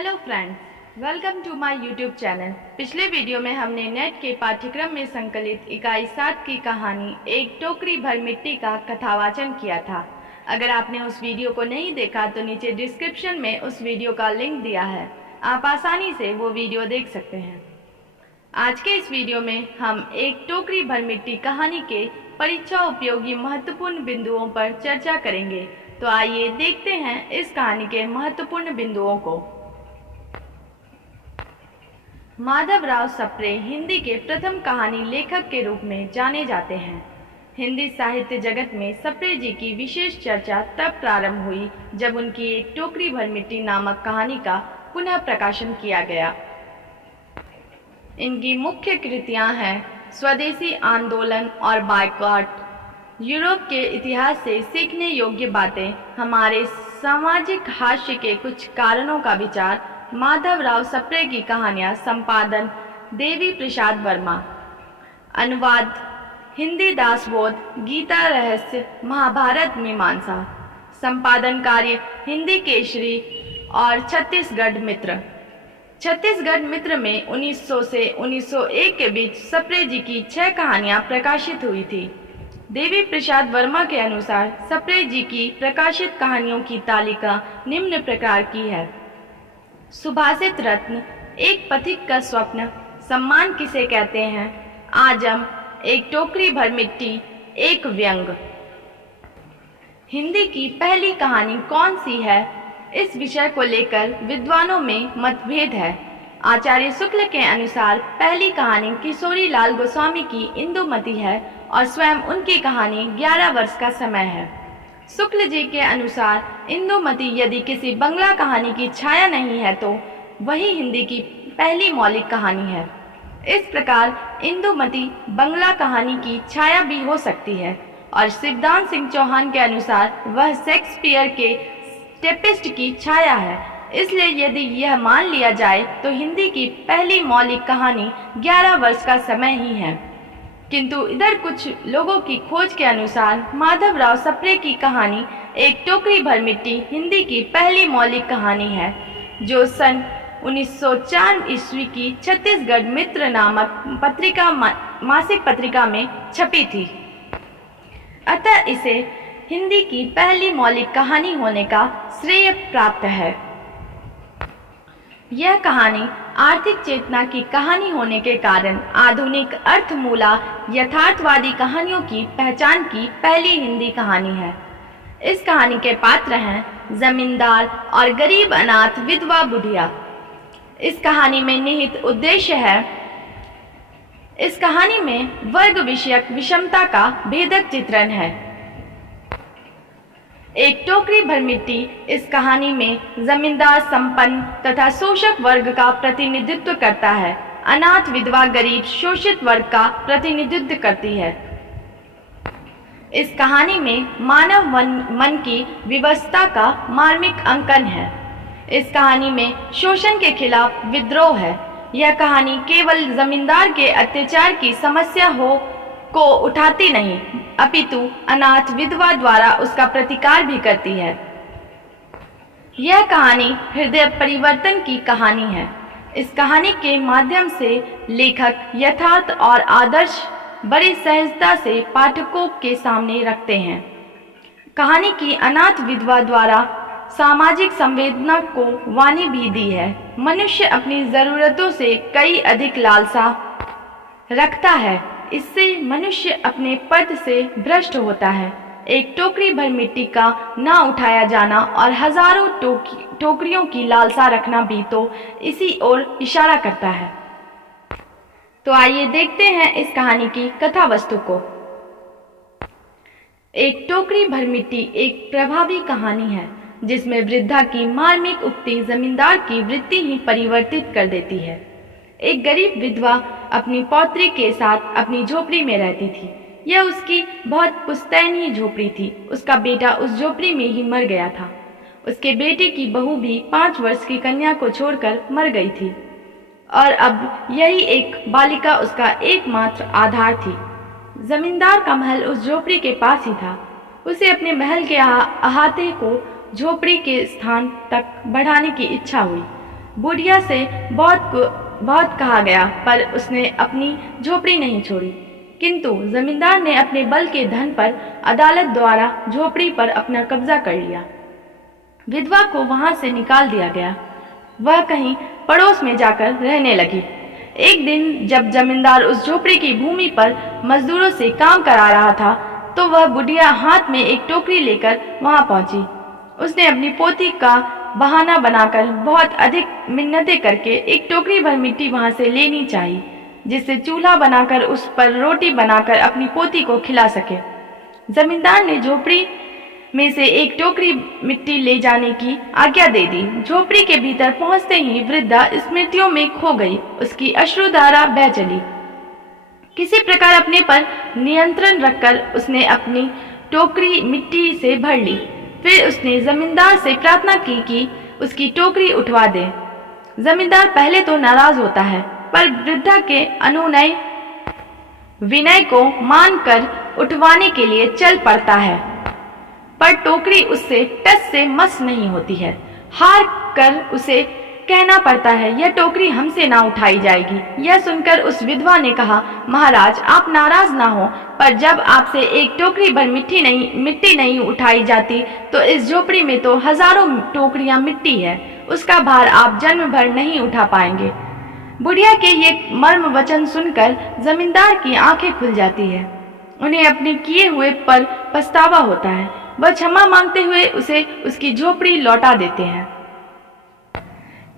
Hello friends, welcome to my YouTube channel. पिछले video में हमने नेट के पाठ्यक्रम में संकलित इकाई 7 की कहानी एक टोकरी भर मिट्टी का कथावाचन किया था। अगर आपने उस वीडियो को नहीं देखा तो नीचे डिस्क्रिप्शन में उस वीडियो का लिंक दिया है, आप आसानी से वो वीडियो देख सकते हैं। आज के इस वीडियो में हम एक टोकरी भर मिट्टी कहानी के परीक्षा उपयोगी महत्वपूर्ण बिंदुओं पर चर्चा करेंगे। तो आइए देखते हैं इस कहानी के महत्वपूर्ण बिंदुओं को। माधवराव सप्रे हिंदी के प्रथम कहानी लेखक के रूप में जाने जाते हैं। हिंदी साहित्य जगत में सप्रे जी की विशेष चर्चा तब प्रारंभ हुई जब उनकी एक टोकरी भर मिट्टी नामक कहानी का पुनः प्रकाशन किया गया। इनकी मुख्य कृतियां हैं स्वदेशी आंदोलन और बायकॉट, यूरोप के इतिहास से सीखने योग्य बातें, हमारे सामाजिक हास्य के कुछ कारणों का विचार, माधवराव सप्रे की कहानियां, संपादन देवी प्रसाद वर्मा, अनुवाद हिंदी दासबोध, गीता रहस्य, महाभारत मीमांसा, संपादन कार्य हिंदी केसरी और छत्तीसगढ़ मित्र। छत्तीसगढ़ मित्र में 1900 से 1901 के बीच सप्रे जी की 6 कहानियां प्रकाशित हुई थी। देवी प्रसाद वर्मा के अनुसार सप्रे जी की प्रकाशित कहानियों की तालिका निम्न प्रकार की है। सुभाषित रत्न, एक पथिक का स्वप्न, सम्मान किसे कहते हैं, आजम, एक टोकरी भर मिट्टी, एक व्यंग। हिंदी की पहली कहानी कौन सी है, इस विषय को लेकर विद्वानों में मतभेद है। आचार्य शुक्ल के अनुसार पहली कहानी किशोरी लाल गोस्वामी की इंदुमती है और स्वयं उनकी कहानी 11 वर्ष का समय है। शुक्ल जी के अनुसार इंदुमती यदि किसी बंगला कहानी की छाया नहीं है तो वही हिंदी की पहली मौलिक कहानी है। इस प्रकार इंदुमती बंगला कहानी की छाया भी हो सकती है और शिवदान सिंह चौहान के अनुसार वह शेक्सपियर के टेपिस्ट की छाया है। इसलिए यदि यह मान लिया जाए तो हिंदी की पहली मौलिक कहानी 11 वर्ष का समय ही है। किंतु इधर कुछ लोगों की खोज के अनुसार माधवराव सप्रे की कहानी एक टोकरी भर मिट्टी हिंदी की पहली मौलिक कहानी है, जो सन 1904 ईस्वी की छत्तीसगढ़ मित्र नामक पत्रिका मासिक पत्रिका में छपी थी। अतः इसे हिंदी की पहली मौलिक कहानी होने का श्रेय प्राप्त है। यह कहानी आर्थिक चेतना की कहानी होने के कारण आधुनिक अर्थमूला यथार्थवादी कहानियों की पहचान की पहली हिंदी कहानी है। इस कहानी के पात्र हैं जमींदार और गरीब अनाथ विधवा बुढ़िया। इस कहानी में निहित उद्देश्य है, इस कहानी में वर्ग विषयक विषमता का भेदक चित्रण है। एक टोकरी भर मिट्टी इस कहानी में जमींदार संपन्न तथा शोषक वर्ग का प्रतिनिधित्व करता है, अनाथ विधवा गरीब शोषित वर्ग का प्रतिनिधित्व करती है। इस कहानी में मानव मन की विवशता का मार्मिक अंकन है। इस कहानी में शोषण के खिलाफ विद्रोह है। यह कहानी केवल जमींदार के अत्याचार की समस्या को उठाती नहीं, अपितु अनाथ विधवा द्वारा उसका प्रतिकार भी करती है। यह कहानी हृदय परिवर्तन की कहानी है। इस कहानी के माध्यम से लेखक यथार्थ और आदर्श बड़ी सहजता से पाठकों के सामने रखते हैं। कहानी की अनाथ विधवा द्वारा सामाजिक संवेदना को वाणी भी दी है। मनुष्य अपनी जरूरतों से कई अधिक लालसा रखता है, इससे मनुष्य अपने पद से भ्रष्ट होता है। एक टोकरी भर मिट्टी का ना उठाया जाना और हजारों टोकरियों की लालसा रखना भी तो इसी ओर इशारा करता है। तो आइए देखते हैं इस कहानी की कथा वस्तु को। एक टोकरी भर मिट्टी एक प्रभावी कहानी है जिसमें वृद्धा की मार्मिक उक्ति जमींदार की वृत्ति ही परिवर्तित कर देती है। एक गरीब विधवा अपनी पौत्री के साथ अपनी झोपड़ी में रहती थी। यह उसकी बहुत पुश्तैनी झोपड़ी थी। उसका बेटा उस झोपड़ी में ही मर गया था। उसके बेटे की बहू भी 5 वर्ष की कन्या को छोड़कर मर गई थी और अब यही एक बालिका उसका एकमात्र आधार थी। जमींदार का महल उस झोपड़ी के पास ही था। उसे अपने महल के अहाते को झोपड़ी के स्थान तक बढ़ाने की इच्छा हुई। बुढ़िया से बहुत कहा गया, पर उसने अपनी झोपड़ी नहीं छोड़ी। किंतु जमींदार ने अपने बल के धन पर अदालत द्वारा झोपड़ी पर अपना कब्जा कर लिया। विधवा को वहां से निकाल दिया गया। वह कहीं पड़ोस में जाकर रहने लगी। एक दिन जब जमींदार उस झोपड़ी की भूमि पर मजदूरों से काम करा रहा था, तो वह बुढ़िया हाथ में एक टोकरी लेकर वहां पहुंची। उसने अपनी पोती का बहाना बनाकर बहुत अधिक मिन्नतें करके एक टोकरी भर मिट्टी वहां से लेनी चाहिए, जिससे चूल्हा बनाकर उस पर रोटी बनाकर अपनी पोती को खिला सके। जमींदार ने झोपड़ी में से एक टोकरी मिट्टी ले जाने की आज्ञा दे दी। झोपड़ी के भीतर पहुंचते ही वृद्धा स्मृतियों में खो गई। उसकी अश्रुधारा बह चली। किसी प्रकार अपने पर नियंत्रण रखकर उसने अपनी टोकरी मिट्टी से भर ली। फिर उसने जमींदार से प्रार्थना की कि उसकी टोकरी उठवा दे। जमींदार पहले तो नाराज होता है, पर वृद्धा के अनुनय विनय को मानकर उठवाने के लिए चल पड़ता है, पर टोकरी उससे टस से मस नहीं होती है। हार कर उसे कहना पड़ता है, यह टोकरी हमसे ना उठाई जाएगी। यह सुनकर उस विधवा ने कहा, महाराज आप नाराज ना हो, पर जब आपसे एक टोकरी भर मिट्टी नहीं उठाई जाती, तो इस झोपड़ी में तो हजारों टोकरियां मिट्टी है, उसका भार आप जन्म भर नहीं उठा पाएंगे। बुढ़िया के ये मर्म वचन सुनकर जमींदार की आंखें खुल जाती है। उन्हें अपने किए हुए पर पछतावा होता है। वह क्षमा मांगते हुए उसे उसकी झोपड़ी लौटा देते हैं।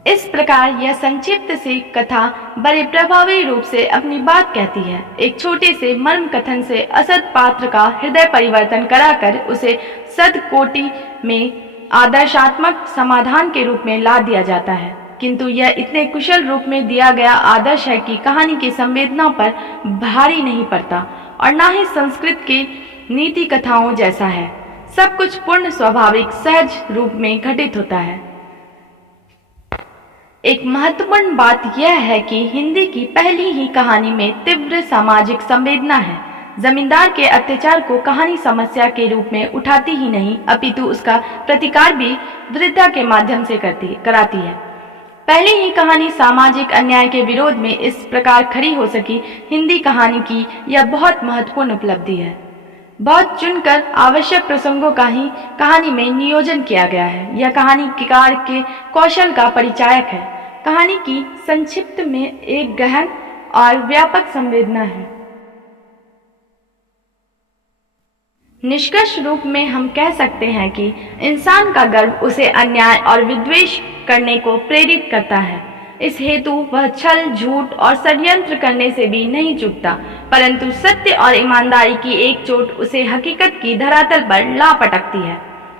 इस प्रकार यह संक्षिप्त सी कथा बड़े प्रभावी रूप से अपनी बात कहती है। एक छोटे से मर्म कथन से असद पात्र का हृदय परिवर्तन कराकर उसे सद कोटि में आदर्शात्मक समाधान के रूप में ला दिया जाता है। किंतु यह इतने कुशल रूप में दिया गया आदर्श है कि कहानी की संवेदना पर भारी नहीं पड़ता और न ही संस्कृत की नीति कथाओं जैसा है। सब कुछ पूर्ण स्वाभाविक सहज रूप में घटित होता है। एक महत्वपूर्ण बात यह है कि हिंदी की पहली ही कहानी में तीव्र सामाजिक संवेदना है। जमींदार के अत्याचार को कहानी समस्या के रूप में उठाती ही नहीं, अपितु उसका प्रतिकार भी वृद्धा के माध्यम से कराती है। पहले ही कहानी सामाजिक अन्याय के विरोध में इस प्रकार खड़ी हो सकी, हिंदी कहानी की यह बहुत महत्वपूर्ण उपलब्धि है। बहुत चुनकर आवश्यक प्रसंगों का ही कहानी में नियोजन किया गया है। यह कहानीकार के कौशल का परिचायक है। कहानी की संक्षिप्त में एक गहन और व्यापक संवेदना है। निष्कर्ष रूप में हम कह सकते हैं कि इंसान का गर्व उसे अन्याय और विद्वेष करने को प्रेरित करता है। इस हेतु वह छल, झूठ और षड्यंत्र करने से भी नहीं चूकता, परंतु सत्य और ईमानदारी की एक चोट उसे हकीकत की धरातल पर ला पटकती है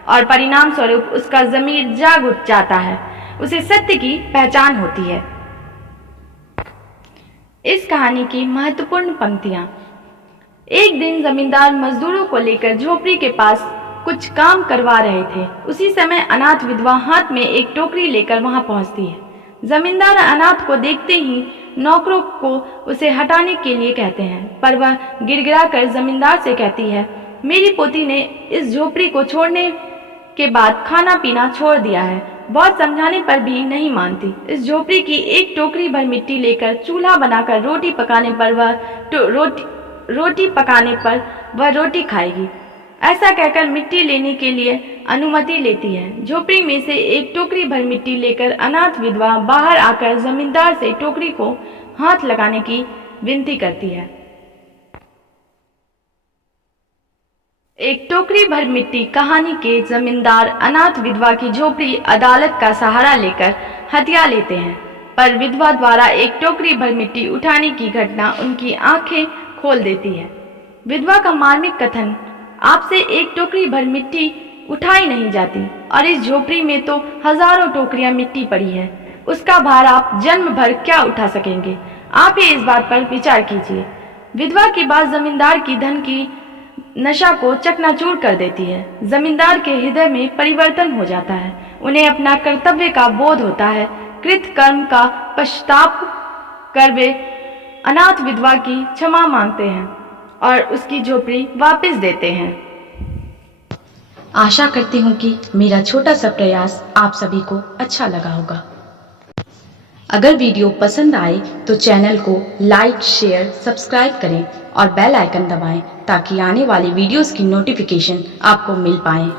और परिणाम स्वरूप उसका ज़मीर जाग उठ जाता है। उसे सत्य की पहचान होती है। इस कहानी की महत्वपूर्ण पंक्तियां। एक दिन जमींदार मजदूरों को लेकर झोपड़ी के पास कुछ काम करवा रहे थे। उसी समय अनाथ विधवा हाथ में एक टोकरी लेकर वहां पहुंचती है। जमींदार अनाथ को देखते ही नौकरों को उसे हटाने के लिए कहते हैं, पर वह गिड़गिड़ाकर जमींदार से कहती है, मेरी पोती ने इस झोपड़ी को छोड़ने के बाद खाना पीना छोड़ दिया है। बहुत समझाने पर भी नहीं मानती। इस झोपड़ी की एक टोकरी भर मिट्टी लेकर चूल्हा बनाकर रोटी पकाने पर वह रोटी खाएगी। ऐसा कहकर मिट्टी लेने के लिए अनुमति लेती है। झोपड़ी में से एक टोकरी भर मिट्टी लेकर अनाथ विधवा बाहर आकर जमींदार से टोकरी को हाथ लगाने की विनती करती है। एक टोकरी भर मिट्टी कहानी के जमींदार अनाथ विधवा की झोपड़ी अदालत का सहारा लेकर हथिया लेते हैं, पर विधवा द्वारा एक टोकरी भर मिट्टी उठाने की घटना उनकी आंखें खोल देती है। विधवा का मार्मिक कथन, आपसे एक टोकरी भर मिट्टी उठाई नहीं जाती और इस झोपड़ी में तो हजारों टोकरियां मिट्टी पड़ी है, उसका भार आप जन्म भर क्या उठा सकेंगे? आप ही इस बात पर विचार कीजिए। विधवा की बात जमींदार की धन की नशा को चकनाचूर कर देती है। जमींदार के हृदय में परिवर्तन हो जाता है। उन्हें अपना कर्तव्य का बोध होता है। कृत कर्म का पश्चाताप कर वे अनाथ विधवा की क्षमा मांगते हैं और उसकी झोपड़ी वापस देते हैं। आशा करती हूँ कि मेरा छोटा सा प्रयास आप सभी को अच्छा लगा होगा। अगर वीडियो पसंद आए तो चैनल को लाइक, शेयर, सब्सक्राइब करें और बेल आइकन दबाएं ताकि आने वाली वीडियोस की नोटिफिकेशन आपको मिल पाए।